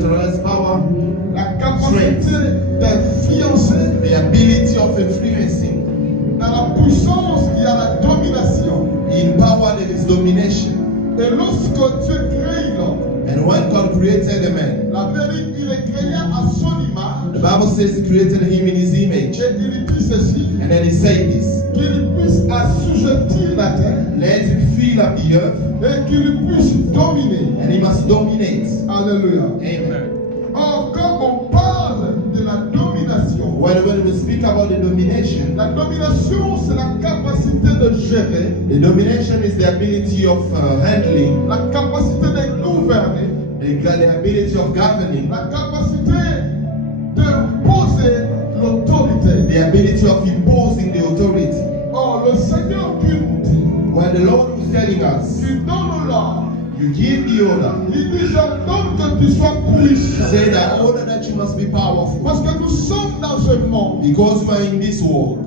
centralized power, la capacité d'influencer. the ability of influencing. Dans la puissance, il y a la domination. In power, there is domination. Et lorsque Dieu crée l'homme, And when God created a man, la vérité, il est créé à son image. the Bible says He created him in His image. Et il dit ceci, And then He said this, qu'il puisse assujettir la terre let him fill up the earth, et qu'il puisse dominer. and he must dominate. Alléluia. Amen. Or, quand on parle de la domination, When we speak about the domination, la domination, c'est la capacité de gérer, the domination is the ability of handling, la capacité de gouverner, the ability of governing, la capacité d'imposer l'autorité. the ability of imposing the authority. Or, le Seigneur qui nous dit, When the Lord was telling us, tu donnes l'ordre, you give the order, il dit, j'ordonne que tu sois puissant. say that order that you must be powerful. Parce que nous sommes dans un monde, Because we are in this world,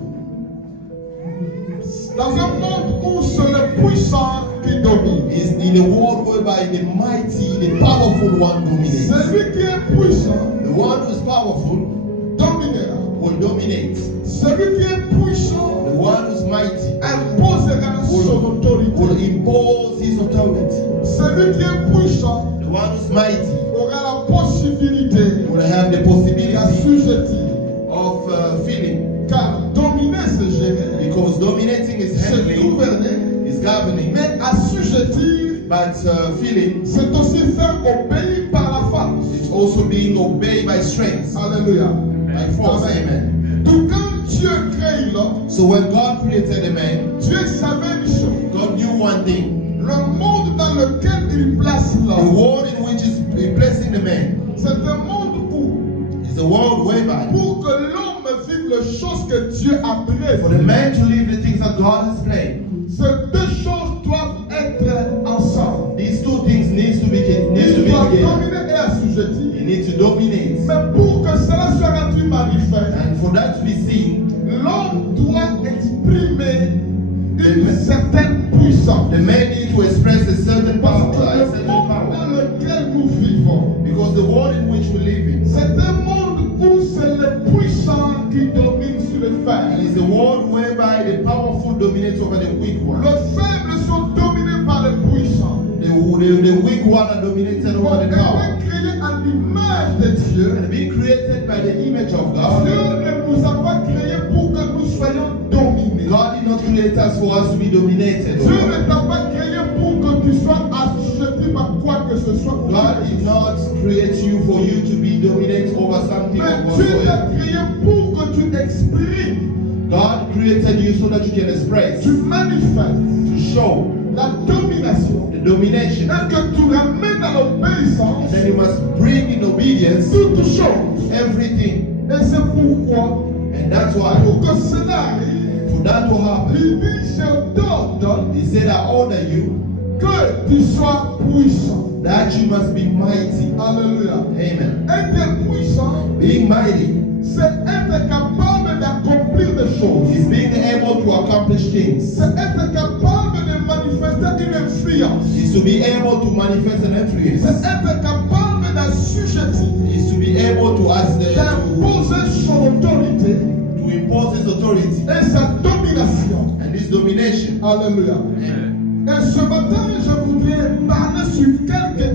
où c'est le puissant qui domine. is in a world whereby the mighty, the powerful one dominates. Celui qui est puissant The one who is powerful dominera. will dominate. Celui qui est puissant The one who is mighty imposera son will autorité. impose his authority. Celui qui est puissant The one who is mighty aura la possibilité will have the possibility d'assujettir. of feeling. Car dominer, c'est gérer. Because dominating is C'est handling, gouverner. is governing. Mais assujettir, But feeling, c'est aussi faire obéir par la force. it's also being obeyed by strength, Alléluia. by force. Amen. Donc quand Dieu crée l'homme, So when God created a man, Dieu savait une chose. God knew one thing. Le monde dans lequel il place The l'homme, world in which is placing the man c'est un monde où, is the world whereby pour que l'homme vive les choses que Dieu a for prévues, the man to live the things that God has planned, ces deux choses doivent être ensemble. these two things needs to be Il doit together. dominer et assujettir. You need to dominate. Mais pour que cela soit rendu manifeste, And for that to be seen, l'homme doit exprimer une certaine puissance. the man needs to express a certain Parce power, que a le certain monde power. dans lequel nous vivons, Because the world in which we live in c'est un monde où c'est le puissant qui domine sur le faible. is a world whereby the powerful dominates over the weak one. Les faibles sont dominés par les puissants. The weak one are dominated On over the power. est créé à l'image de Dieu. And being created by the image of God, Dieu ne nous a pas créés pour que nous soyons dominés. God did not create us for us to be dominated. Dieu ne t'a pas créé pour que tu sois assujetti par quoi que ce soit. God did not create you for you to be dominated over something or Mais Dieu t'a whatsoever. créé pour que tu exprimes, God created you so that you can express, tu manifestes to show la domination. the domination. Et que tu ramènes à l'obéissance And then you must bring in obedience toutes choses. everything. Et c'est pourquoi, And that's why, pour que cela arrive, for that to happen, il dit, je t'ordonne He said, I order you que tu sois puissant. that you must be mighty. Alléluia. Amen. Être puissant, Being mighty c'est être capable d'accomplir des choses. is being able to accomplish things. C'est être capable de manifester une influence. Is to be able to manifest an C'est influence. être capable d'assujettir, Is to be able to ask the d'imposer son autorité to impose His authority et sa domination. and His domination. Alléluia. Amen. Et ce matin, je voudrais parler sur quelques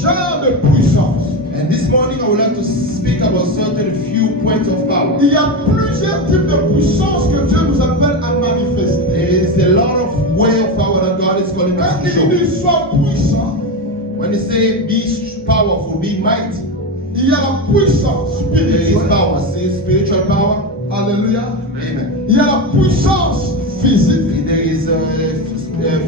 genres de puissance. And this morning I would like to speak about certain few points of power. Il y a plusieurs types de puissance que Dieu nous appelle à manifester. There is a lot of way of power that God is calling us Quand to il show. dit sois puissant, When He say be powerful, be mighty, il y a la puissance there is spirituelle. power. See spiritual power. Alléluia. Amen. Il y a la puissance physique. There is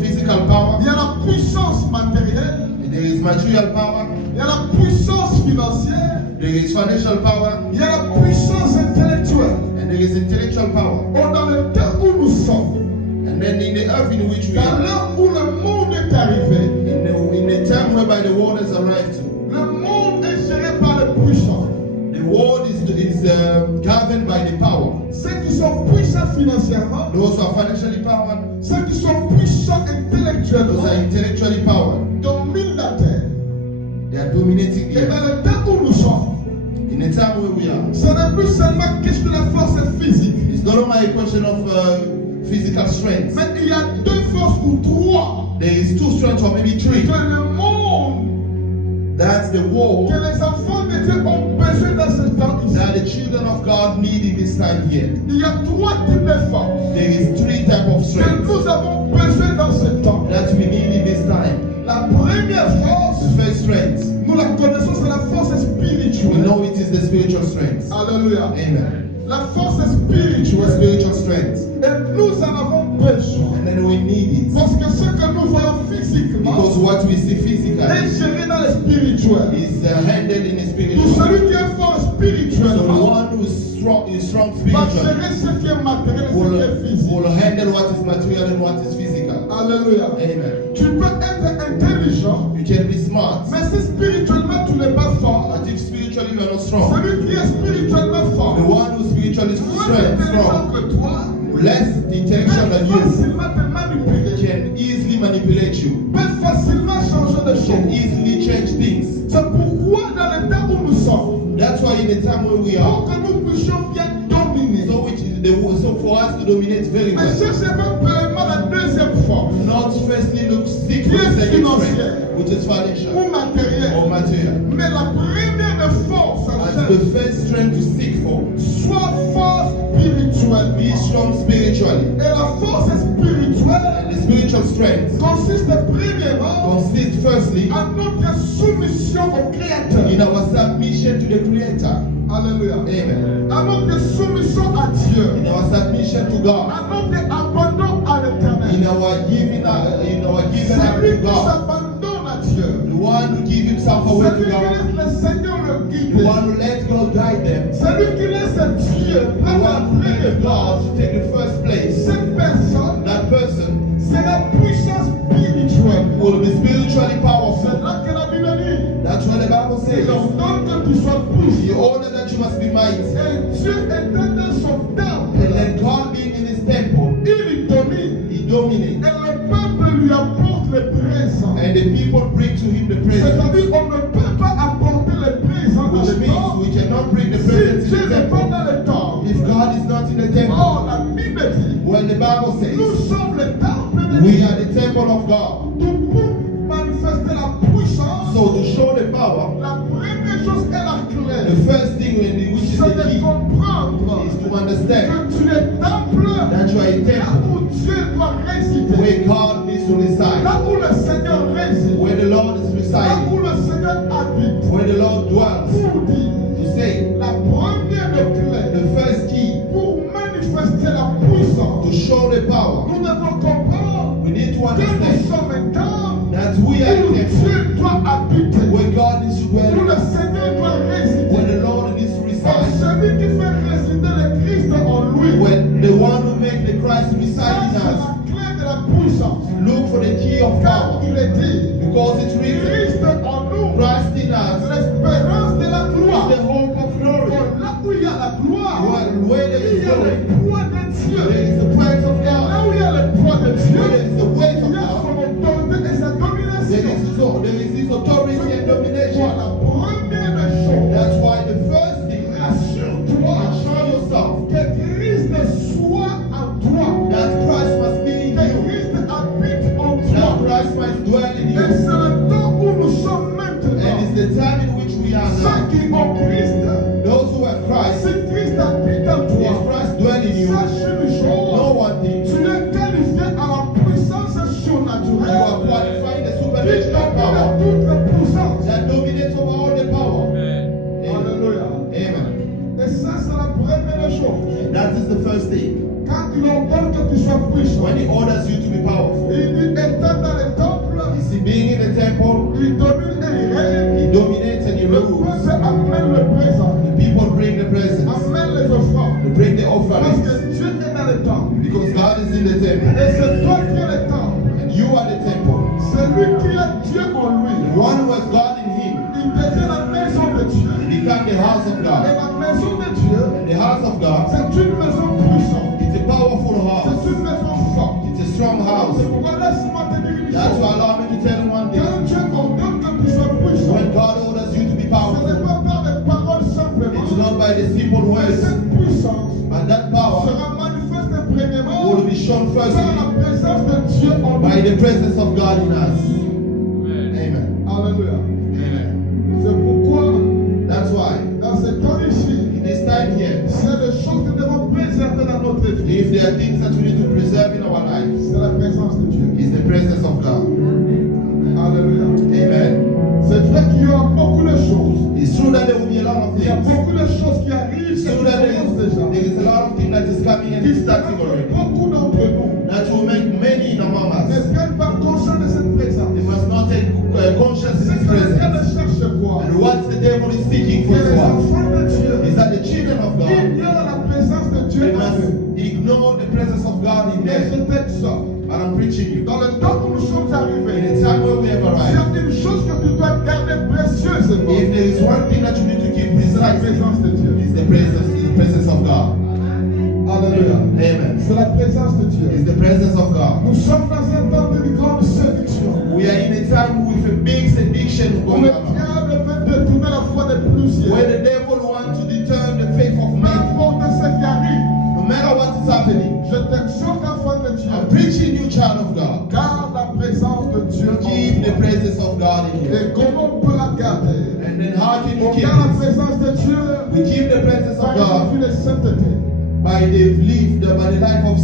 physical power. Il y a la puissance matérielle. There is material power. Il y a la puissance financière. There is financial power. Il y a la puissance intellectuelle. And there is intellectual power. Or, dans le temps où nous sommes, And then in the earth in which we dans are, l'heure où le monde est arrivé, in the time whereby the world has arrived to, le monde est géré par les puissants. the world is governed by the power. Ceux qui sont puissants financièrement, Those who are financially powered, ceux qui sont puissants those intellectuellement, are intellectually powered. dominent la terre. They are dominating Et the earth. dans le temps où nous sommes, In the time where we are, ce n'est plus seulement question de la force physique. it's not only a question of physical strength. Mais il y a deux forces ou trois There is two strengths or maybe three. que le monde, That's the war que les enfants de Dieu ont besoin dans ce temps ici. that the children of God need in this time here. Il y a trois types de forces There is three types of que strength nous avons besoin dans ce temps. that we need in this time. La première force, The first strength, nous la connaissons, c'est la force we spirituelle. know it is the spiritual strength. Alléluia. Amen. La force It was spirituelle. spiritual strength. Et nous en avons besoin. And then we need it. Parce que ce que nous voyons physiquement Because what we see physically est géré dans le spirituel. is handled in the Pour spiritual. celui qui est fort So the spirituellement, one who is strong va spiritually gérer ce qui est matériel et ce qui est physique. will handle what is material and what is physical. Alléluia. Amen. Tu peux être intelligent, You can be smart, mais si spirituellement tu n'es pas fort, but if spiritually you are not strong, celui qui est spirituellement the fort, one who spiritually is moins strong, intelligent que toi, less intellectual than peut you, facilement te manipuler, can easily manipulate you, peut facilement changer de can choses. easily change things. C'est pourquoi dans le temps où nous sommes, That's why in the time where we pour are, que nous puissions bien dominer, so for us to dominate very ne well, cherchez pas premièrement la deuxième force, not firstly seek for the second strength, which is financial ou matérielle, or material, mais la première force à as the chercher, first strength to seek for. soit force spirituelle. Be strong spiritually. Et la force spirituelle And the spiritual strength consiste premièrement consists firstly à notre soumission au Créateur. in our submission to the Creator. Alléluia. Amen. À notre soumission à Dieu. In our submission to God. À notre abandon à l'Éternel. In our giving up Celui to qui God. s'abandonne à Dieu. The one who gives himself away Celui to qui God. laisse le Seigneur le The guider. one who lets God guide them. Celui qui laisse Dieu The prendre la one who première lets God place. to take the first place. Cette personne, That person c'est la puissance spirituelle. will be spiritually C'est powerful. là que la Bible dit. That's what the Bible Il says. ordonne que tu sois The puissant. order that you must be mighty. Et Dieu étant dans son temple, And let God being in his temple, il domine. he Et dominates. le peuple lui apporte les présents. And the people bring to him the presents. C'est-à-dire qu'on ne peut pas apporter les présents dans Which le means temple we cannot bring the si presents Dieu in the n'est pas temple dans le temple. if God is not in the temple. Or, la Bible dit, When the Bible nous says sommes le temple de we Dieu. are the temple of God. Pour manifester la puissance, So to show the power, la première chose est la clé. the first thing which is C'est the de key comprendre is to understand que tu es temple that you are a là temple où Dieu doit résider. where God needs to reside, Là où le Seigneur réside. where the Lord is Là residing, où le Seigneur habite. where the Lord dwells. Pour dire, To say la première clé the first key pour manifester la puissance, to show the power, nous devons comprendre we need to que nous understand sommes un temple that we are où a temple Dieu doit habiter, where God needs to où le dwell, Seigneur doit where résider. the Lord needs to Et reside, celui qui fait résider le Christ en lui, when the one who makes the Christ ça reside in c'est us. la clé de la puissance. Look for the key of Car power, il est dit, because it's written, Christ en nous, Christ in us, l'espérance de la gloire. the hope of glory. Bon, là où il y a la gloire, Where there il is y a glory, le poids de Dieu. there is the presence of Et là God. où il y a le poids de Dieu, Where there is the weight of il y a God, son autorité et sa domination. there is his authority and domination. Voilà, première des choses, That's why the first thing is assure-toi assure yourself que Christ soit en toi, that Christ must be in que you, Christ habite en that toi. Christ must dwell in Et you. c'est le temps où nous sommes maintenant. And it's the time in which we are Ceux now. qui ont Christ, Those who have Christ, si Christ habite en if toi, Christ dwell in you, sache une know chose, one thing, tu es qualifié à la puissance you surnaturelle are qualifying the qui supernatural domine power toute la puissance. that dominates over all the power. Alléluia. Amen. Et ça, c'est la première chose. That is the first thing. Quand il ordonne que tu sois puissant, When he orders you to be powerful, il dit étant dans le temple, you see, being in the temple, il domine et il règne. he dominates and he Le rules. peuple amène le présent, The people bring the presents, amène les offrandes. they bring the Parce offerings, que Dieu est dans le temple. because God is in the temple, Et c'est toi qui es le temple. and you are the temple. C'est lui qui a Dieu en lui. The one who has God in him, Il devient la maison de Dieu. he become the house of Et God. la maison de Dieu, And the house of God, c'est une maison puissante. it's a powerful house. C'est une maison forte. It's a strong house. C'est pourquoi laisse-moi te dire une That's chose. why allow me to tell you one thing. Quand Dieu ordonne que tu sois puissant, When God orders by the simple Et words. cette puissance And that power sera manifestée premièrement will be shown par firstly la présence de Dieu en by nous. the presence of God in us. Amen. Alléluia. Amen. C'est pourquoi, That's why dans ce temps ici, in this time here, c'est des choses que nous devons préserver dans notre vie. if there are things that we need to preserve in our lives, C'est la présence de Dieu. is the presence of God. Alléluia. Amen. C'est vrai qu'il y aura beaucoup de choses. It's true that there will be a lot of Il y a things. beaucoup de choses qui arrivent, It's qui true that commencent déjà. there is a lot of things that is coming and Qui is feront starting que already. beaucoup d'entre nous That will make many among ne us. prennent pas conscience de cette présence. They must not take conscience in C'est His que le diable presence. cherche quoi? And what the devil is seeking Que for is les what? enfants de Dieu Is that the children of God ignorent la présence de Dieu they en must eux. ignore the presence of God in Et je them. t'exhorte, And I'm preaching you. dans le temps où nous sommes In arrivés, the time where we have il y arrived, a une chose que tu dois garder précieusement. if there is one thing that you need to keep C'est la precisely, présence de Dieu. it's the presence of God. Alléluia. Amen. C'est la présence de Dieu. It's the presence of God. Nous sommes dans un temps d'une grande séduction. We are in a time with a big seduction Où going le on. diable veut détourner la foi des plusieurs. Where the devil wants to deter the faith of Peu men. importe ce qui arrive, No matter what is happening, je t'exhorte, enfant de Dieu, I'm preaching you, child of God. garde la présence de Dieu en Keep the toi. presence of God in you. Et comment on peut la garder? And then how can you On keep garde la it? présence de Dieu We keep the presence par of God la vie de sainteté, by the life of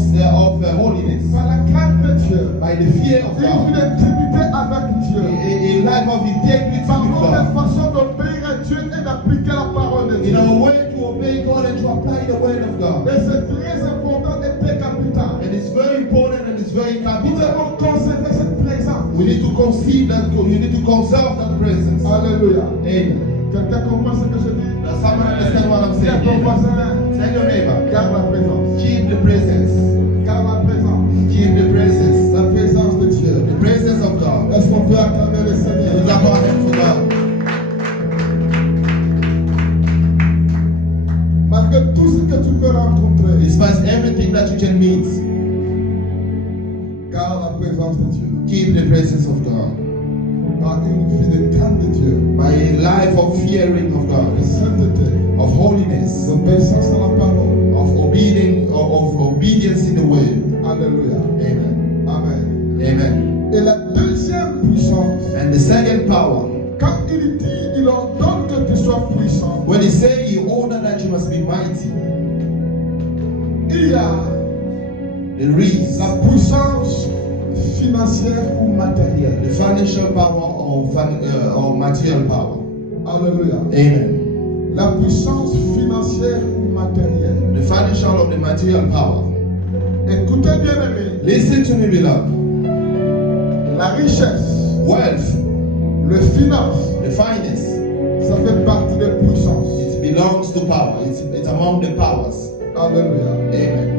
holiness, par la crainte de Dieu, by the fear of une vie God, d'intimité avec Dieu, a life of integrity par with notre God. façon d'obéir à Dieu et d'appliquer la parole de In Dieu. our way to obey God and to apply the word of God. Et c'est très important et très capital. And it's very important and it's very Nous capital. devons conserver cette présence. We need to conceive that, we need to conserve that presence. Alléluia. Amen. Quelqu'un comprend ce que je dis? Now someone understand what I'm Dis à ton saying? voisin, Tell your neighbor, garde la présence. keep the presence. Garde la présence. Keep the presence. La présence de Dieu. The presence of God. Est-ce qu'on peut acclamer le We Seigneur? clap our hands to God. Malgré tout ce que tu peux rencontrer, Despite everything that you can meet, garde la présence de Dieu. keep the presence of God. Par une vie de crainte de Dieu, By a life of fearing of de God, sainteté, of holiness, d'obéissance à la parole. of obedience in the word. Alléluia. Amen. Amen. Amen. Et la deuxième puissance, And the second power, quand il dit, il ordonne que tu sois puissant, when he say he ordered that you must be mighty, il y a there is la puissance financière ou matérielle. the financial power or material power. Alléluia. Amen. La puissance financière ou matérielle. The financial of the material power. Écoutez bien aimé, Listen to me, beloved. la richesse, Wealth, le finance, the finance, ça fait partie des puissances. it belongs to power. It's among the powers. Alléluia. Amen.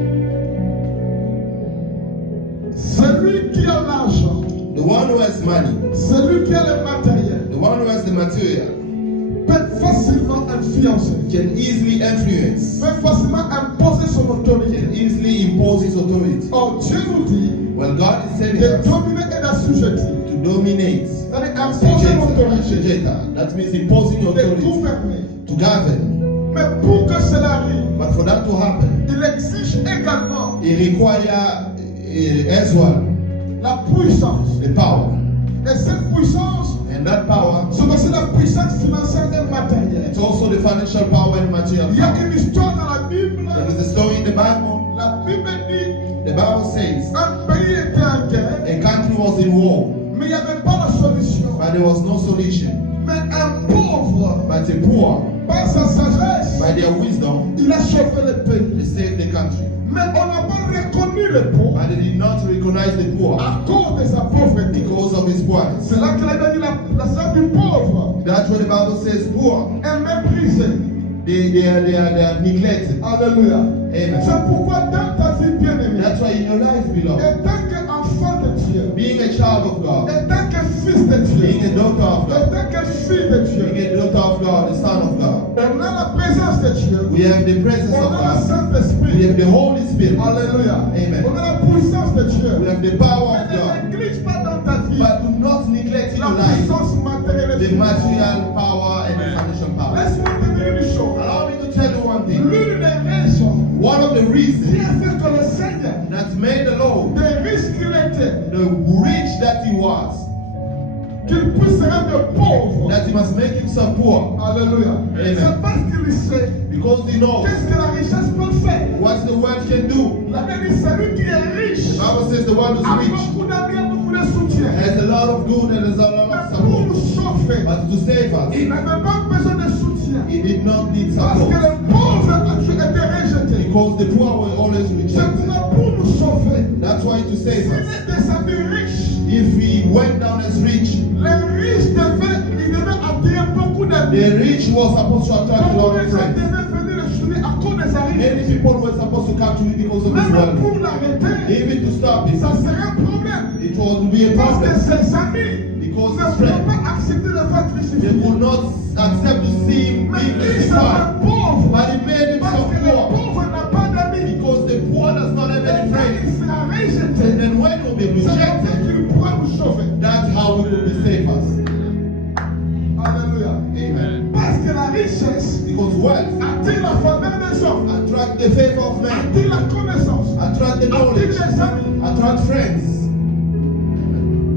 Celui qui a l'argent, The one who has money, celui qui a le matériel, the one who has the material, peut facilement influencer, can easily influence, peut facilement imposer son autorité. can easily impose his authority. Or, Dieu nous dit Well, God is telling de us dominer et d'assujettir. to dominate. C'est-à-dire imposer l'autorité, That means imposing de authority, gouverner. to govern. Mais pour que cela arrive, But for that to happen, il exige également it requires as well la puissance. the power. Et cette puissance, And that power, c'est aussi la puissance financière et matérielle. it's also the financial power and material Il y a power. une histoire dans la Bible. There is a story in the Bible. La Bible dit The Bible says un pays était en guerre, a country was in war, mais il n'y avait pas la solution. but there was no solution. Mais un pauvre, But the poor, par sa sagesse, by their wisdom, il a sauvé le pays. they saved the country. Mais on n'a pas reconnu le pauvre But they did not recognize the poor à cause de sa pauvreté. because of his poorness. C'est là que la Bible dit la sœur du pauvre That's what the Bible says. Poor, est méprisée. they are neglected. Alléluia. Amen. C'est pourquoi dans ta vie bien-aimée, That's why in your life, beloved, en tant qu'enfant de Dieu, being a child of God, en tant que fils de Dieu, being a daughter of en God, tant que fille de Dieu, being a daughter of God, the son of God, on a la présence de Dieu, we have the presence on of a le God. We Saint-Esprit. have the Holy Spirit. Alléluia. Amen. On a la puissance de Dieu. We have the power Mais of ne God. néglige pas dans ta vie But do not neglect in la your life puissance matérielle et the financière. material power and the financial power. Laisse-moi te dire une chose. Allow me to tell you he was, qu'il puisse se rendre pauvre. that he must make himself poor. Alléluia. Amen. C'est parce qu'il sait Because he knows qu'est-ce que la richesse peut faire. what the world can do. La Bible dit celui qui est riche The Bible says the world is a rich, beaucoup d'amis, a beaucoup de soutien. has a lot of good and has a lot Mais of pour support. nous sauver, But to save us, il n'avait pas besoin de soutien. he did not need Parce que support. les pauvres ont été rejetés. Because the poor were always C'est rejected. pour nous sauver. That's why to save S'il us. est descendu riche, If he went down as rich, les riches devaient attirer beaucoup d'amis. the rich was supposed to attract a Beaucoup lot de of gens friends. devaient venir le soutenir à cause de sa Many richesse. people were supposed to come to him because of his Même wealth. pour l'arrêter, Even to stop it, ça serait un problème. it would be a Parce que problem. ses amis Because ne his pouvaient friends, pas accepter le fait they crucifié. could not accept to see him Mais being il s'est crucified. fait pauvre. But he made Parce himself que le poor. pauvre n'a pas d'amis. Because the poor does not have Et any quand friends. il sera rejeté, And then when he will be c'est comme ça rejected, qu'il pourra nous sauver. that's how we will be saved us. Alléluia. Amen. Parce que la richesse Because wealth attire la faveur des hommes, attract the favor of man, attire la connaissance, attract the attire knowledge, les amis. attract friends.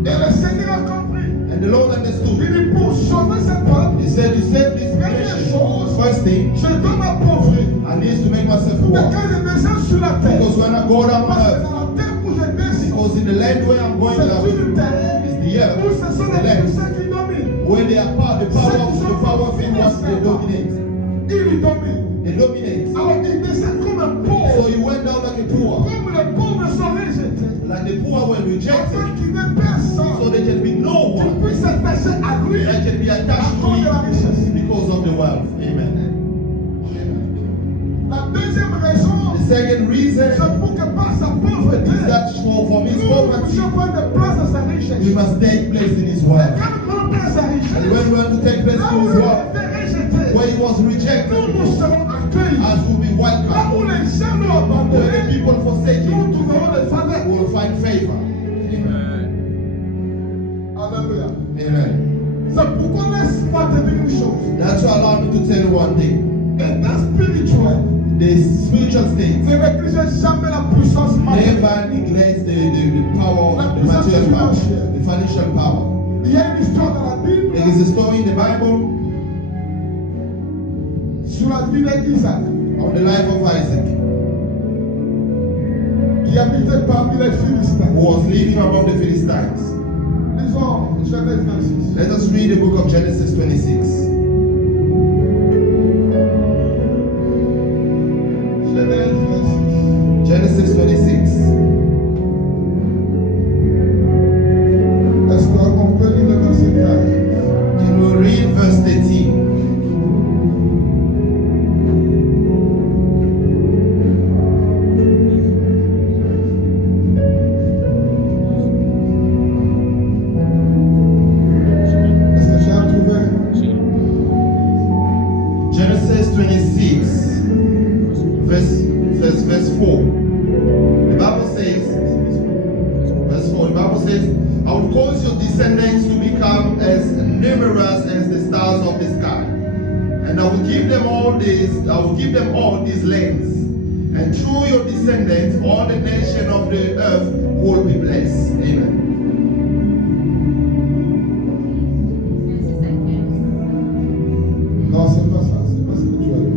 Et le Seigneur a compris. And the Lord understood. Il dit pour sauver ce peuple, He said, to save this nation, first thing, je dois m'appauvrir. I need to make myself Mais poor. quand je descends sur la terre, Because when I go down on parce que earth, dans la terre où je descends, because in the land where I'm going c'est now, une terre is the earth, où ce sont the les land, puissants qui dominent. where they are the power of it was they dominate. Ils dominent. They dominate. Alors il descend comme un So pauvre. he went down like a poor. Comme les pauvres sont rejetés. Like the poor were Afin rejected. qu'il n'y ait personne So there can be no qui one puisse s'attacher à lui that can be à attached to cause de la richesse. him because of the wealth. Amen. La deuxième raison, The second reason c'est pour que par sa pauvreté, is that for his nous poverty, puissions prendre de place à sa we richesse. must take place in his Mais wealth. quand nous prenons place à sa And richesse, when we want to take place là in où his il a wealth, été rejeté, where he was rejected, nous serons accueillis. as will be Là welcome. où les gens nous Where the abandonnent, people forsake nous him, trouverons le faveur. we will find favor. Alléluia. Amen. C'est pourquoi laisse-moi te dire une chose. That's why allow me to tell you one thing. Étant spirituel, The spiritual state ne négligez jamais la puissance matérielle. never neglects the power, La the puissance material power, financière. the financial power. Il y a une histoire dans la Bible There is a story in the Bible sur la vie d'Isaac of the life of Isaac, qui habitait parmi les Philistins. who was living among the Philistines. Lisons Genèse 26. Let us read the book of Genesis 26. Genèse 26. Genesis 26. Est-ce qu'on peut lire le verset 15? Can we read verse 13? Est-ce que j'ai trouvé? Genesis 26, verse 4. The Bible says, verse 4, the Bible says, I will cause your descendants to become as numerous as the stars of the sky. And I will give them all these lands. And through your descendants, all the nations of the earth will be blessed. Amen. Non, c'est pas ça. C'est pas ce que tu as lu.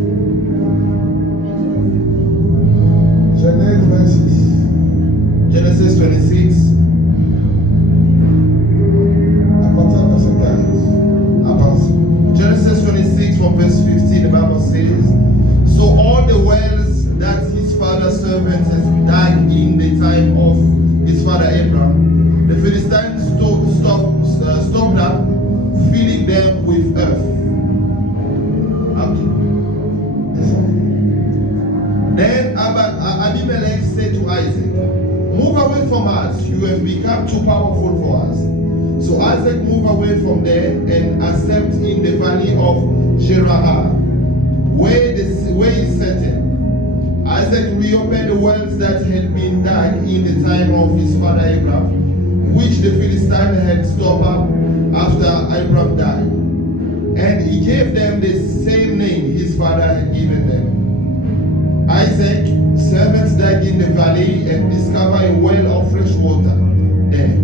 Genèse 26. Genesis 26, À partir du verset 15. about Genesis 26 from verse 15, the Bible says, so all the wells that his father's servants has dug in the time of his father Abraham, the Philistines stopped up, filling them with earth. Okay. Then Abimelech said to Isaac, move away from us, you have become too powerful for us. So Isaac moved away from there and ascended in the valley of Gerar, where he settled. Isaac reopened the wells that had been dug in the time of his father Abraham, which the Philistines had stopped up after Abraham died. And he gave them the same name his father had given them. Isaac's servants dug in the valley and discovered a well of fresh water there.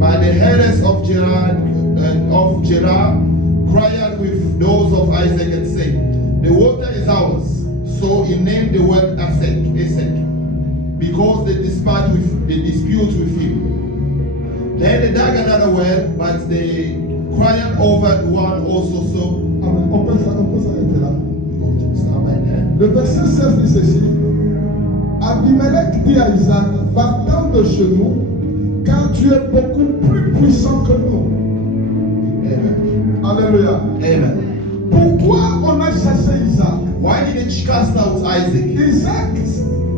But the herders of Gerar cried with those of Isaac and said, the water is ours. So he named the word Esek, because they dispute with him. Then they dug another well, but they cried over one also. So Amen. On peut s'arrêter là. Amen. Le verset 16 dit ceci. Abimelech dit à Isaac, va-t'en de chez nous, car tu es beaucoup plus puissant que nous. Amen. Alléluia. Amen. Pourquoi on a chassé Isaac? Why did it cast out Isaac? Isaac,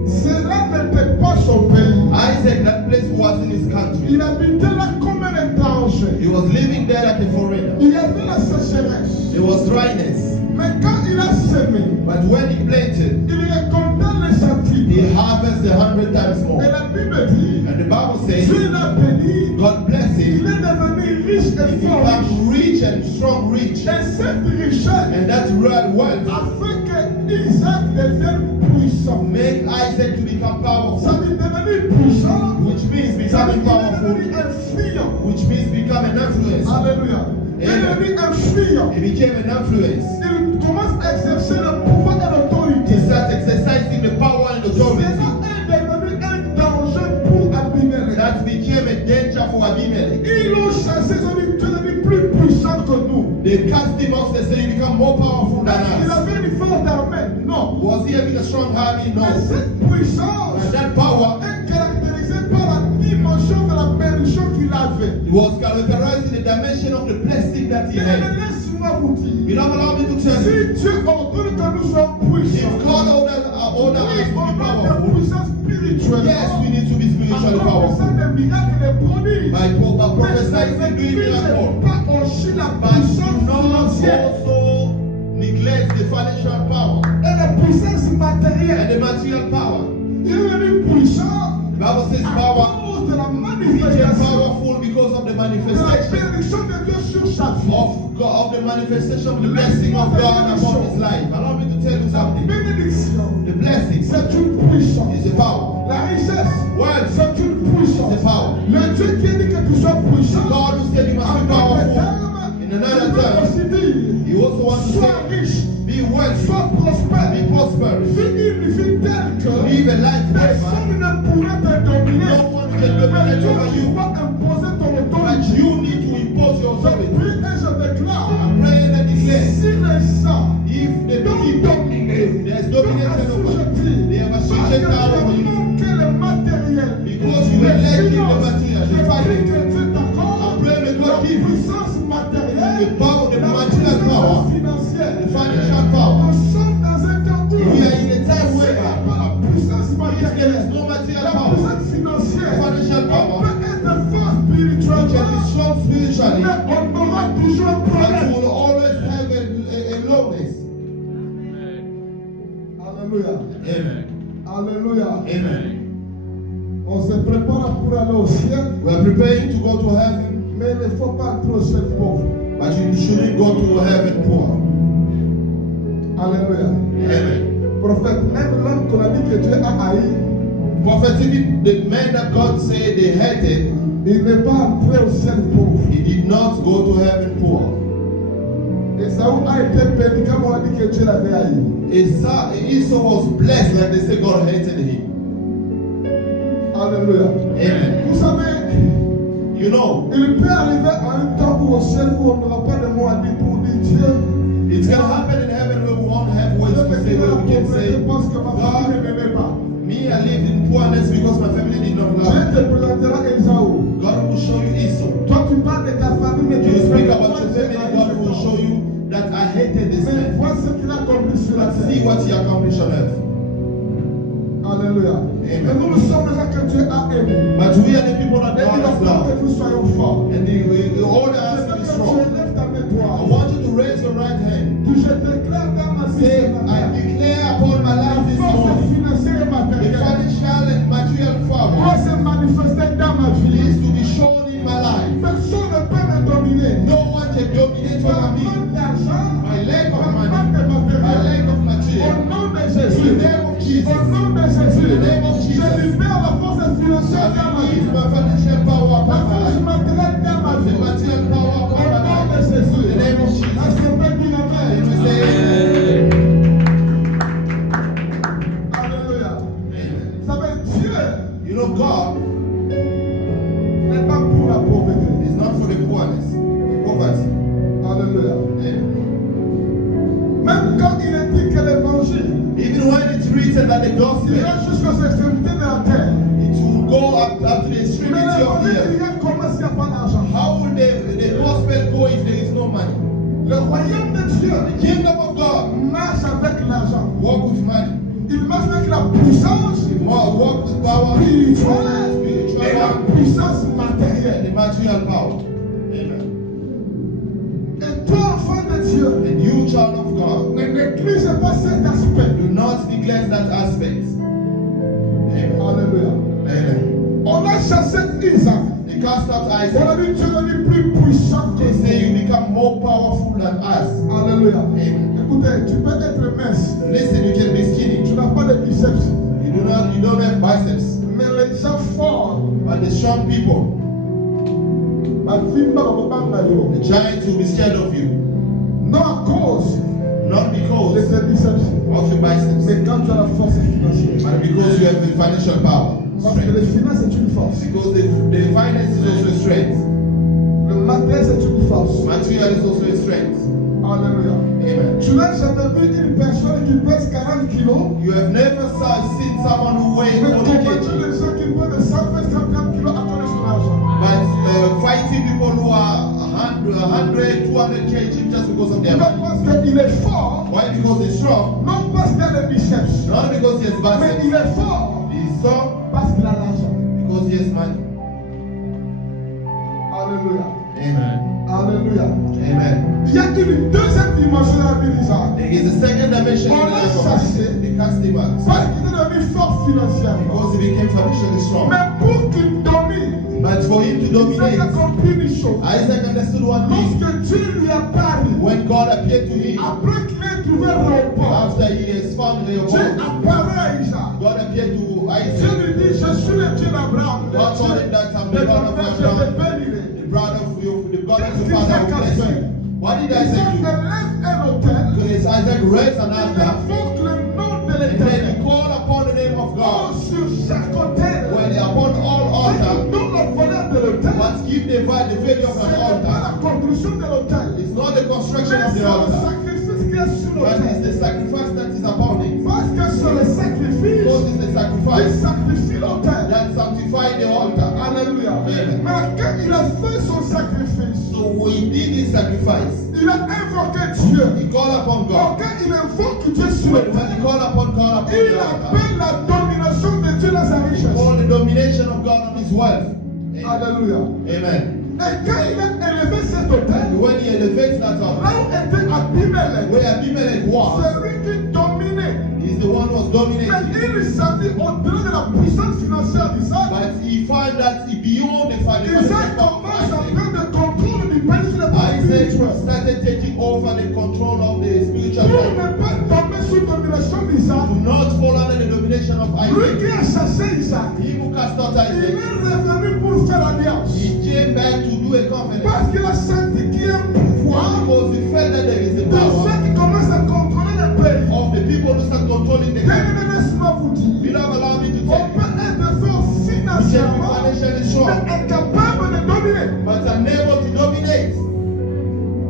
cela n'était pas son pays. Isaac, that place wasn't his country. Il habitait là comme un étranger. He was living there like a foreigner. Il y avait la sécheresse. There was dryness. Mais quand il a semé, But when he planted, il récolta les centiples. he harvested 100 times more. Et la Bible dit, And the Bible says, Dieu l'a béni, God bless il him. est devenu riche He et fort riche. became rich and strong rich. Et cette richesse And that's real wealth. a fait que Isaac devienne puissant. Make Isaac to become Ça powerful. veut devenir puissant, Which means ça veut becoming powerful. devenir influent. Which means become an influence. Alléluia. Il est devenu influent. He became an influence. Il commence à exercer le pouvoir et l'autorité. He started exercising the power and authority. Cela est devenu un danger pour Abimelech. That became a danger for Abimelech. Ils l'ont chassé, ils ont dit, tu es devenu plus puissant que nous. They cast him out. They said you become more powerful than Il us. avait une forte armée. Non. Was he having a strong army? No. Mais cette puissance And that power est caractérisée par la dimension de la bénédiction qu'il avait. was characterized in the dimension of the blessing that he Mais had. laisse-moi vous dire, Beloved, allow me to tell you, si Dieu ordonne que nous soyons if puissants, God ordered us to be on a des powerful, puissances spirituelles. yes, we need to be spiritually En powerful. faisant des miracles et des prodiges. By prophesying and doing Mais miracles. pas aussi la But puissance do not financière also neglect the financial power et la puissance and matérielle. the material power. Il est devenu puissant The Bible says à power cause de la became manifestation powerful because of the de la manifestation bénédiction de Dieu sur sa vie. of God, of the manifestation of the blessing of God upon his life. Allow me to tell you La something. bénédiction, The blessing c'est une puissance. is a power. La richesse, Wealth c'est une puissance. is a power. Le Dieu qui a dit que tu sois puissant, God who said you must be en d'autres powerful. termes, In il another veut term, aussi dire, he also wants to sois say, riche, be wealthy, sois prospère, be prosperous, vis une vie telle que live a life where personne ne pourra te dominer. no one can dominate Mais over tu you, dois imposer ton but autorité. you need to impose your Je authority. prie et je déclare, I pray and declare, si les gens if the t'ont people, dominé, there's t'ont domination over you, assujetti, they have parce que assumed tu power as over you, manqué le matériel, because you were les lacking the finances. material, Je the prie finance. que Dieu t'accorde I pray may la God give you puissance matérielle, the power, the la material power, puissance financière. the financial power. Nous sommes dans un temps où We are in a time s'il where n'y a pas la puissance if there matérielle, is no material la power, puissance financière, financial on power, peut être fort we can be spirituellement, strong spiritually, mais on aura toujours un but problème. we will always have a lowness. Alléluia. Amen. Alléluia. Amen. On se prépare pour aller au ciel, We are preparing to go to heaven, mais il ne faut pas entrer au ciel pauvre. but you shouldn't go to heaven poor. Alléluia. Amen. Prophète, même l'homme qu'on a dit que Dieu a haï, Prophet, even the man that God said they hated, il n'est pas entré au ciel pauvre. he did not go to heaven poor. Esaü a été béni comme on a dit que Dieu l'avait haï. Esau was blessed like they say God hated him. Alléluia. Amen. Vous savez, You know, il peut arriver à un temps où au ciel où on n'aura pas de mots à dire pour dire Dieu. it's going to happen in heaven where we won't have words Dieu to me say, dit where la we can pauvreté say, parce que ma famille God, ne m'aimait pas. me, I lived in poorness because my family did not Dieu love me. te présentera Esaü. God will show you Esau. Toi, tu parles de ta famille, mais tu You ne speak sais pas about your Dieu family, a haï God cet will homme. show you that I hated this Mais man. vois ce qu'il a accompli sur la But see terre. what he accomplished on earth. Alléluia. Et nous, nous sommes les gens que Dieu a aimés. But we are the people that Et il God a has voulu loved. que nous soyons forts. And the order Je has veux to be que tu strong. élèves ta main I droite. want you to raise your right hand. Que je déclare dans ma vie Say, ce I matin, declare upon my la life this force morning, financière et the matérielle financial and material doit power se manifester dans ma vie. needs to be shown in my life. Personne ne peut me dominer. No one can dominate Par over me. manque d'argent, My lack of par money, manque de my matériel. lack of Au material. nom de In Jésus. the name of Jesus, Au nom de Jésus. In the name of Jesus. Je libère la force I financière dans ma vie. release my financial power La upon my force life. matérielle nous. material power Au upon my nom de life. Jésus. In the name of Jesus. Est-ce qu'on peut dire And we amen? say amen. Alléluia. Amen. Vous savez, Dieu You know, God n'est pas pour la pauvreté. is not for the poorness, poverty. Alléluia. Amen. Même quand il est dit que l'évangile Even when it's written that the gospel, ira jusqu'aux extrémités de la terre. it will go up to the Mais extremity of the l'évangile earth. ira comment s'il n'y a pas d'argent? How will the gospel go if there is no money? Le royaume de Dieu The kingdom of God marche avec l'argent. walk with money. Il marche avec la puissance Walk with power, spirituelle spiritual et la power, puissance and matérielle. the material power. Amen. Et toi, enfant de Dieu, And you, child of God, ne néglige pas cet aspect. do not neglect that aspect. Amen. Alléluia. Amen. On a chassé Isaac. They cast out On a Isaac. dit Dieu est plus puissant que They nous. say you become more powerful than us. Alléluia. Amen. Écoutez, tu peux être mince. Listen, you can be skinny. Tu n'as pas de biceps. You don't have biceps. Mais les gens forts, But the strong people, la vie ne va pas m'aller. the giants will be scared of you. Non à cause Not de because tes biceps, of your biceps, mais quand tu as la force financière. but because you have the financial power. Parce que Strength. les finances, c'est une force. Because the finance is also a strength. Le matériel, c'est une force. Material is also a strength. Alléluia. Amen. Tu n'as jamais vu une personne qui pèse 40 kilos, You have never seen someone who weighs mais 40 combattre kg, les gens qui pèsent 120, 130 kilos à cause de son argent. but fighting people who are 100, 200 kg just because of their Non money. parce qu'il est fort, Why? Because he's strong. non parce qu'il a les biceps, Not because he has mais biceps. il est fort He's strong parce qu'il a l'argent. because he has money. Alléluia. Amen. Alléluia. Amen. Il y a une deuxième dimension dans la vie d'Isaac. There is a second dimension in the life of Isaac. They cast him out Parce qu'il est devenu fort financièrement. because he became financially strong. Mais pour qu'il domine, But for him to Isaac a dominate, compris une chose. Isaac understood one thing. Lorsque Dieu lui a parlé, When God appeared to him, après qu'il ait trouvé Rehoboam, after he has found Dieu Rehoboam, apparaît à Isaac. God appeared to Dieu Isaac. lui dit, je suis le Dieu d'Abraham, le God Dieu told him that I'm de the God ton of père, je te Abraham, bénirai. the God of Qu'est-ce your father who bless qu'Isaac a you. What did Isaac Isaac do? élève un autel, Because Isaac raised an il altar invoque le nom de and then l'Éternel. he called upon the name of Oh, God. sur chaque autel, When upon all c'est altars, non la valeur de l'autel, but give the value of ce an n'est pas altar. la construction de l'autel, It's not the construction mais of c'est the le altar, sacrifice qui est sur but it's l'autel. the sacrifice that is upon it. Parce que c'est le sacrifice Because it's the qui sacrifice sacrifie l'autel. that sanctifies the altar. Alléluia. Amen. Mais quand il a fait son sacrifice, So he did his sacrifice. il a invoqué Dieu. He called upon God. Quand il invoque Dieu sur When l'autel, he called upon God upon il the altar, appelle la domination de Dieu dans sa richesse. all the domination of God on his wealth. Amen. Alléluia. Amen. Et quand il a élevé cet autel, And when he elevates that là altar, où était Abimelech, where Abimelech was, c'est lui qui dominait. he's the one who was Mais dominating. il savait au-delà de la puissance financière d'Isaac, But he found that beyond the financial Isaac power of commence à Isaac, prendre le contrôle du pays sur le plan Isaac spirituel. started taking over the control of the spiritual Pour world. ne pas tomber sous domination d'Isaac, Do not fall under the domination of lui Isaac. qui a chassé Isaac, He who cast out il Isaac, est revenu pour faire alliance. he came back to do a covenant. Parce qu'il a senti qu'il y a un pouvoir Because he felt that there is a de power ceux qui commencent à contrôler le pays. of the people who start controlling the Bien country. aimé, laisse-moi vous dire, Beloved, allow me to on tell you, peut être fort we can be financièrement, financially strong, mais incapable de dominer. but unable to dominate.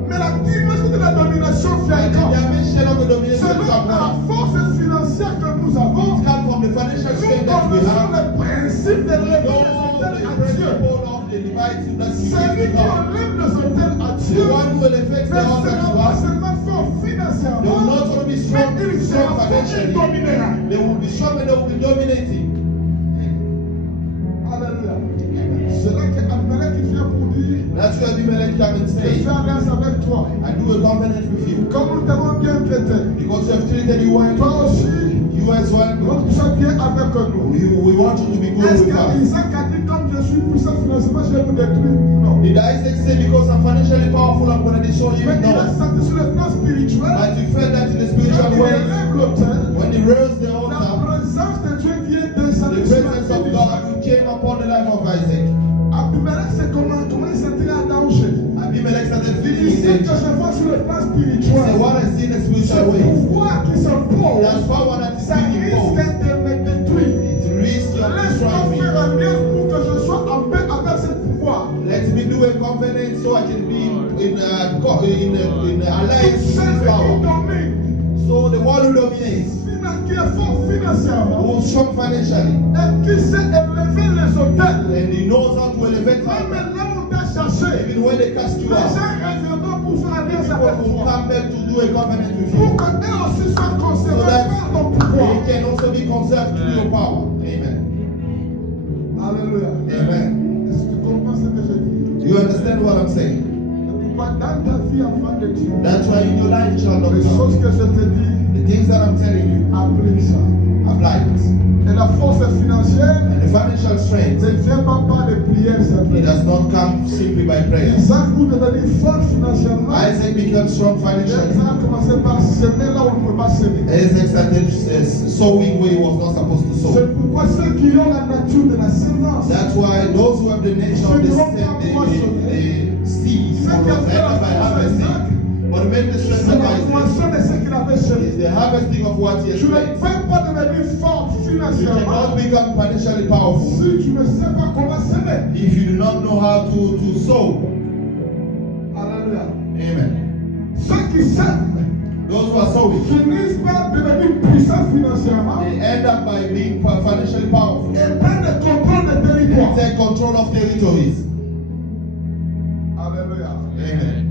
Mais la dimension de la domination vient And the quand? dimension of the domination Selon is la upon force financière que nous avons, it comes from the financial nous strength that we connaissons have. le principe de We lever know les hôtels the à Dieu. principle of the dividing that we Celui give qui to God. enlève les hôtels à The Dieu one who elevates ne the altar sera to pas us, seulement fort they will financièrement, not only be strong, mais il sera strong fort et financially, dominera. they will be strong and they will be dominating. Alléluia. C'est là que Abimelech vient pour dire, That's why Abimelech come and je say, fais alliance avec toi. I do a covenant with you. Comme nous t'avons bien traité, Because you have treated you well, toi aussi, you as well. donc tu sois bien avec nous. We want you to be good Est-ce with que us. Isaac a dit, comme je suis puissant financièrement, je vais vous détruire? Non. Did Isaac say, because I'm financially powerful, I'm going to destroy you? Mais il a No. senti sur le plan spirituel, But you felt that in the quand spiritual il way, élève l'autel, when he raised the la altar, présence de Dieu qui est the descendue sur la presence vie of d'Isaac. God who came upon the life of Isaac. Abimelech, c'est comment il sentirait à danger. spirituelle. what I see in the Ce spiritual way, pouvoir qui s'impose, that power that is ça being imposed, risque de me détruire. it risks your Laisse-moi destroying faire me. alliance pour que je sois en paix avec ce pouvoir. Let me do a covenant so I can be in alliance with Celui this qui power. domine, So the one who dominates, qui est fort financièrement, who is strong financially, et qui sait élever les hôtels. and he knows how to elevate Même life. là où t'as cherché, Even when they cast you les gens out, reviendront pour faire alliance people avec will toi. come back to do a covenant with Pour you. que eux aussi soient So conservés that par ton pouvoir. they can also be conserved through your power. Amen. Alléluia. Amen. Est-ce que tu comprends ce que je dis? Do you understand what I'm saying? C'est pourquoi dans ta vie, enfant de Dieu, That's why in your life, child of les God, choses que je te dis, the things that I'm telling you, applique ça. apply it. Et la force financière And the financial strength, ne vient pas par les prières it simplement. does not come simply by prayer. Isaac, pour devenir fort financièrement, Isaac became strong il financially. a commencé par semer là où on ne peut pas semer. Isaac started sowing where he was not supposed to sow. C'est pourquoi ceux qui ont la nature de la semence, That's why those who have the nature of the seeds will end up by harvesting. But make the strength c'est of la Isaac moisson de ce qu'il avait semé. is the harvesting of what he has Tu ne planted. peux pas devenir fort You financièrement cannot become financially powerful si tu ne sais pas comment semer. if you do not know how to sow. Alléluia. Amen. Ceux qui sèment Those who are sowing, finissent par devenir puissants financièrement they end up by being financially powerful. et prennent le contrôle des They territoires. take control of territories. Alléluia. Amen.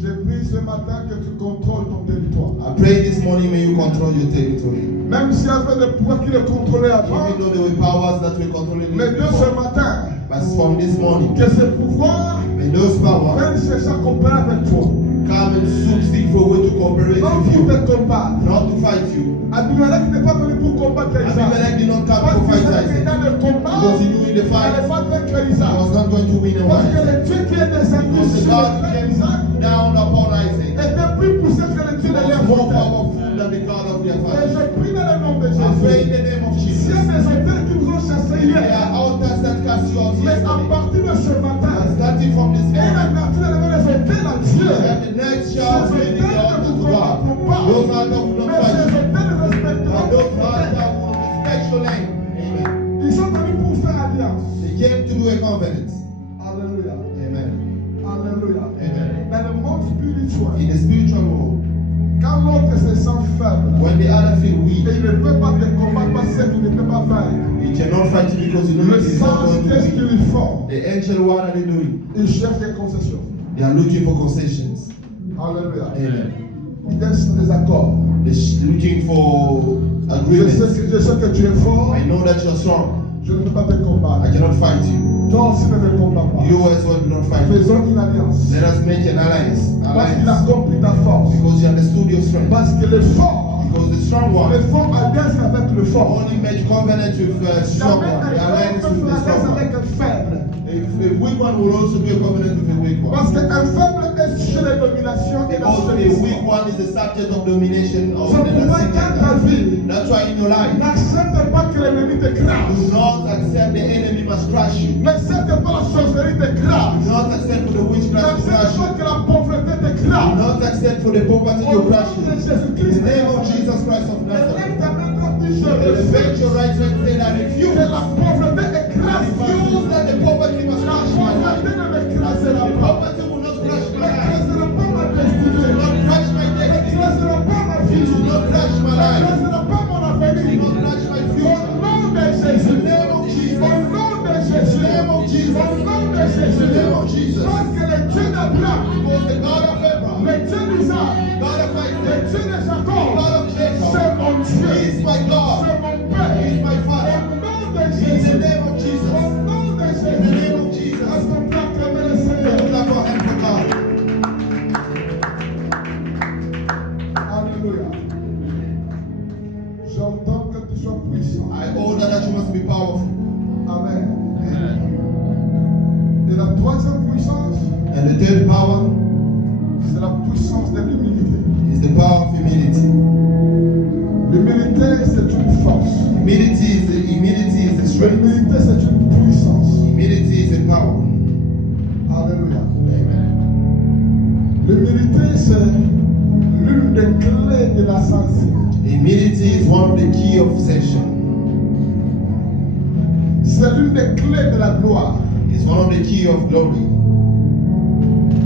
Je prie ce matin que tu contrôles ton territoire. I pray this morning may you control your territory. Même s'il y avait des pouvoirs qui le contrôlaient avant, Even though there were powers that were controlling mais it de ce before. matin, But from this morning, que ces pouvoirs may those powers viennent chercher à coopérer avec toi. come and seek for a way to cooperate Non with pour you, te combattre. not to fight you. Abimelech n'est pas venu pour combattre Isaac. Abimelech did not come Parce to qu'il fight savait que Isaac. dans le combat, Because he knew in the il fight, n'allait pas vaincre he Isaac. was not going to win a Parce que fight. le Dieu qui est descendu Because the sur God le frère came Isaac down upon Isaac. était plus puissant que le Dieu de He leur was more frère. powerful than the God of their Et father. je prie dans le nom de I pray in Jésus. the name of S'il y Jesus. a des hôtels qui vous ont chassé There hier, are altars that cast you out mais à yesterday. partir de ce matin, And starting from this et la morning, partie de les hôtels à Dieu, and the next child ces will be the hôtels ne altar vous to God. combattront Those pas. altars will not Mais fight ces you. hôtels respecteront And vos those hôtels. altars will respect your name. Amen. Ils sont venus pour faire alliance. They came to do a covenant. Alléluia. Amen. Alléluia. Amen. Dans le monde spirituel, In the spiritual world, quand l'autre se sent faible, when the other feel weak, et il ne peut pas te combattre parce qu'il ne peut pas vaincre, he cannot fight you because he knows le he's not sens, going to qu'est-ce win. qu'ils font? The angel, what are they doing? Ils cherchent des concessions. They are looking for concessions. Alléluia. Amen. Ils testent des accords. They're looking for Je agreements. sais que tu es fort, I know that you're strong. je ne peux pas te combattre. I cannot fight you. Toi aussi ne me combats pas. You as well do not fight me. Faisons une alliance. Let us make an alliance. Parce qu'il a Alliance. compris ta force. Because you understood your strength. Parce que le fort, Because the strong one alliance avec le fort. only make covenant with strong Jamais one. The un alliance fort with peut the faire strong alliance avec one. un faible. A weak one will also be a covenant with a weak one. Parce qu'un faible est sujet de domination et Because a weak d'asservissement. one is the subject of domination of C'est pourquoi dans ta vie, That's why in your life, n'accepte pas que l'ennemi te do crase. not accept the enemy must crush you. N'accepte pas la sorcellerie te Do crase. not accept for the witchcraft to crush N'accepte you. pas que la pauvreté te Do crase. not accept for the poverty Au to nom crush de you. In Jésus-Christ, the name of Jesus Christ of Nazareth. élève ta main droite, dis je Elevate your refuse right hand and say that que refuse. la pauvreté écrase ma vie. Refuse that the poverty must La crush my life. pauvreté ne m'écrasera The pas. poverty will not crush my life. N'écrasera pas ma It destinée. will not crush my destiny. N'écrasera pas ma It vie. will not crush my life. N'écrasera pas mon It avenir. will not crush my Au future. nom de In Jésus. the name of Jesus. Au nom de In Jésus. the name of Jesus. Au nom de In the Jésus. name of Jesus. Parce que le Dieu d'Abraham, Because the God of Abraham, le Dieu d'Isaac, God of le Isaac, Dieu de God Jacob, of Jacob, c'est mon Dieu. He is my God. C'est mon He Père. is my Au Father. nom de In the Jésus. name of Jesus. Au nom de In the Jésus. name of Jesus. Est-ce qu'on peut acclamer le Seigneur? Clap your hands for God. Alléluia. J'entends que tu sois puissant. I order that you must be powerful. Amen. Et la troisième puissance, And the third power c'est la puissance de l'humilité. is the power of humility. L'humilité, c'est une force. Humility is the strength. L'humilité, c'est une puissance. Humility is a power. Alléluia. Amen. L'humilité, c'est de l'ascension. Humility is one of the key of ascension. C'est l'une des clés de la gloire. It's one of the key of glory.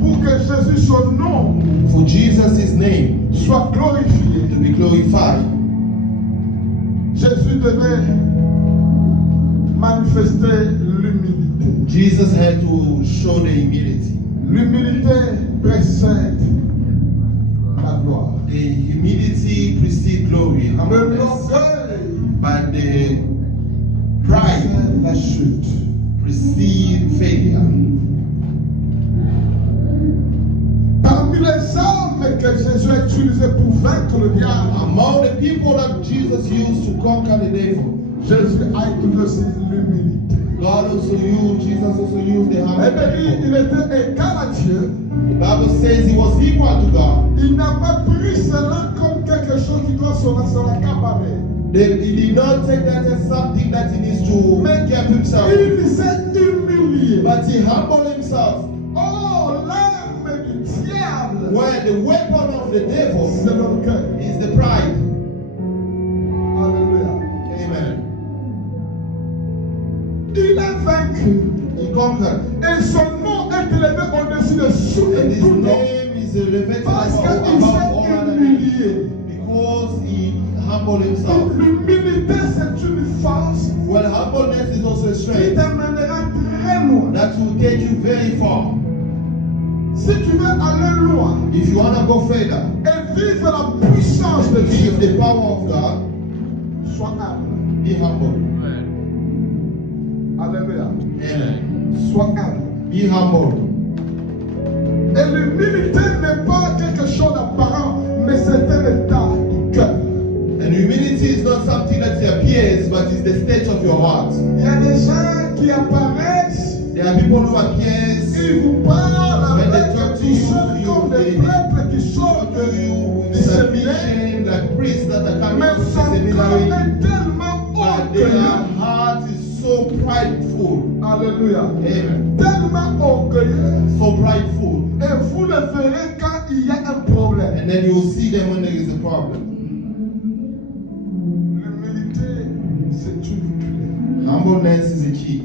Pour que Jésus, son nom, For Jesus' name soit glorifié, to be glorified, Jésus devait manifester l'humilité. Jesus had to show the humility. L'humilité précède la gloire. The humility precedes glory, Le humbleness, l'orgueil but the pride précède la chute. precedes failure. Parmi les armes que Jésus a utilisées pour vaincre le diable, Among the people that Jesus used to conquer the devil, Jésus a utilisé aussi l'humilité. God also used, Jesus also used the La humble Bible dit people. il était égal à Dieu. The Bible says he was equal to God. Il n'a pas pris cela comme quelque chose qui doit sonner sur la cabaret. He did not take that as something that he needs to keep himself. Il s'est humilié. But he humbled himself. Oh, l'arme du diable, Where the weapon of the devil c'est l'orgueil. is the pride. Alléluia. Amen. Il a vaincu. He conquered. Et son nom est élevé au-dessus de And his tout nom. name is elevated Parce above qu'il all s'est other names. humilié. Because he humbled himself. L'humilité, c'est une force Well, humbleness is also a qui strength t'amènera très loin. that will take you very far. Si tu veux aller loin If you want to go further, et vivre la puissance de live Dieu, the power of God, sois humble. be humble. Alléluia. Amen. Sois humble. Be humble. Et l'humilité n'est pas quelque chose d'apparent, mais c'est un état du cœur. And humility is not something that appears, but it's the state of your heart. Il y a des gens qui apparaissent, There are people who appear ils vous parlent when they avec talk to tout you, seul comme des prêtres qui sortent to you with du séminaire, submission, like priests that are coming mais from the son cœur seminary, est tellement but their orgueilleux. heart is so prideful. Alléluia. Amen. Tellement orgueilleux. So prideful. Et vous le verrez quand il y a un problème. And then you will see them when there is a problem. L'humilité, c'est une clé. Humbleness is a key.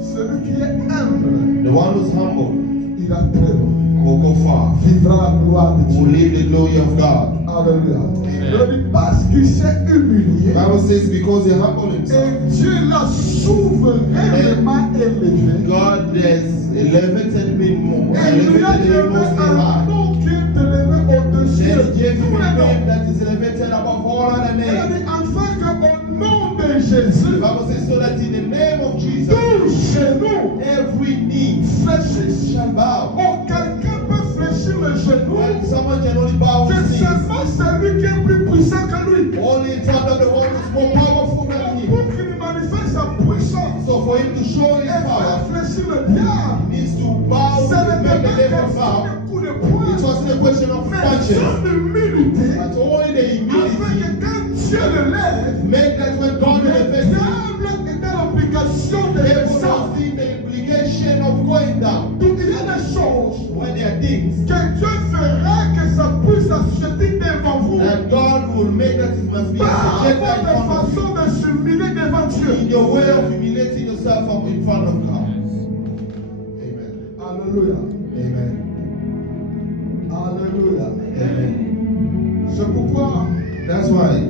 Celui qui est humble, The one who's humble il a très loin. will go far. Vivra la gloire de Will Dieu. live the glory of God. Alléluia. Je dis parce qu'il s'est humilié. The Bible says because he humbled himself, Et Dieu l'a souverainement élevé. God has elevated him more. Et il lui a Elevated him donné mostly un high. nom qui est élevé au-dessus Then de he gave him tous a les name noms. that is elevated above all other Il a names. dit afin qu'au nom de The Jésus, Bible says so that in the name of Jesus, tout genou every knee fléchisse. shall bow. Oh, quelqu'un peut fléchir le genou. When someone can only bow Que his knees, seulement celui qui est plus puissant que lui. only in front of the one who's more powerful than him. Pour qu'il manifeste sa puissance. So for him to show his Et faire power, fléchir le diable. he needs to bow Ce to n'est make pas the devil question bow. de coup de poing. It wasn't a question of Mais punches, son humilité. but only the Afin humility. que quand Dieu le lève, Make that when God le elevates him, diable est dans l'obligation de they will descendre. not see the implication of going down. Donc il y a des choses When there are things que Dieu fera que ça puisse s'acheter devant vous. that God will make that it must be Par subjected rapport in de front of façon de s'humilier devant you. Dieu. In your way of humiliating yourself up in front of God. Amen. Alléluia. Amen. Alléluia. Amen. C'est pourquoi That's why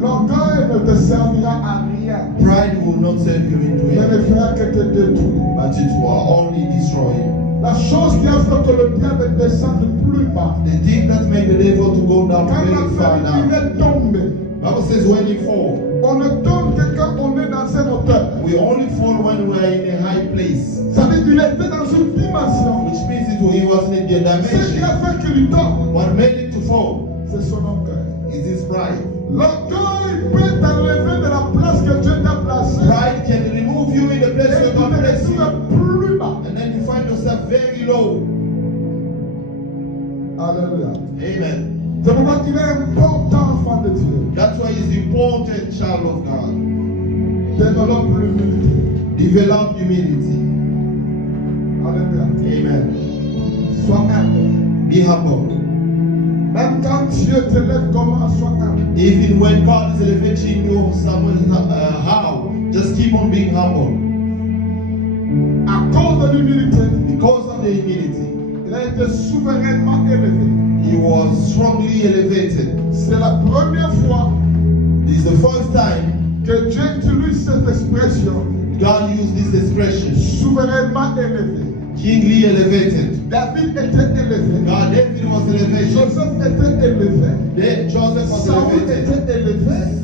l'orgueil ne te servira à rien. pride will not serve you into Mais ne anything, fera que te détruire. but it will only destroy you. La chose qui a fait que le diable descende plus bas. The thing that made the devil to go down Quand very far il down. est tombé, Bible says when he fall, on ne tombe que quand on est dans un hauteur. we only fall when we are in a high place. Ça veut dire qu'il était dans une dimension. Which means he was in a Ce qui a dimension. fait qu'il tombe, What made it to fall c'est son orgueil. is his pride. L'orgueil peut t'enlever de la place que Dieu t'a placée. Pride can remove you in the place Et where tu God te bless you, retrouves plus bas. and then you find yourself very low. Alléluia. Amen. C'est pourquoi il est important, enfant de Dieu, That's why it's important, child of God. développe l'humilité. Develop humility. Alléluia. Amen. Sois humble. Be humble. Même quand Dieu te lève, comment sois humble. Even when God is elevating you how, just keep on being humble. À cause de l'humilité, Because of the humility, il a été souverainement élevé. he was strongly elevated. C'est la première fois This is the first time que Dieu utilise cette expression, God used this expression, souverainement élevé. kingly elevated. David était élevé. God, David was elevated. Joseph était élevé. Joseph was Saoul elevated. était élevé.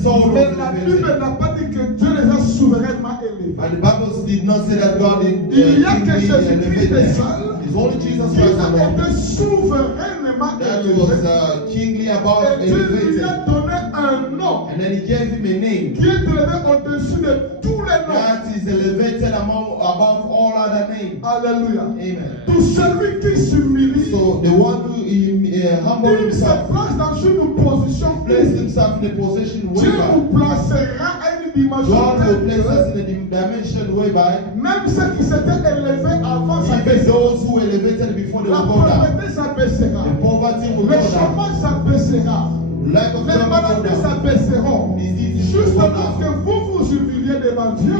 Saul Mais was la Bible elevated. n'a pas dit que Dieu les a souverainement élevés. And the Bible did not say that God did Il y a que kingly Jésus-Christ est elevated. seul. It's only Jesus Il Christ a alone été souverainement that élevé. was kingly above Et Dieu lui elevated. a donné un nom And then he gave him a name qui est élevé au-dessus de tous les noms. that is elevated above all other names. Alléluia. Amen. Tout celui qui s'humilie, So the one who humbled il se himself, place dans une position placed où himself in a position Dieu whereby vous placera à une dimension God will place telle us in a dimension whereby que même ceux qui s'étaient élevés avant even s'abaissera. those who were elevated before they La will go down. pauvreté s'abaissera. The poverty will Le go down. chômage s'abaissera. Lack of Les job will go maladies down. s'abaisseront. Diseases will Juste go parce down. que vous vous humiliez devant Dieu.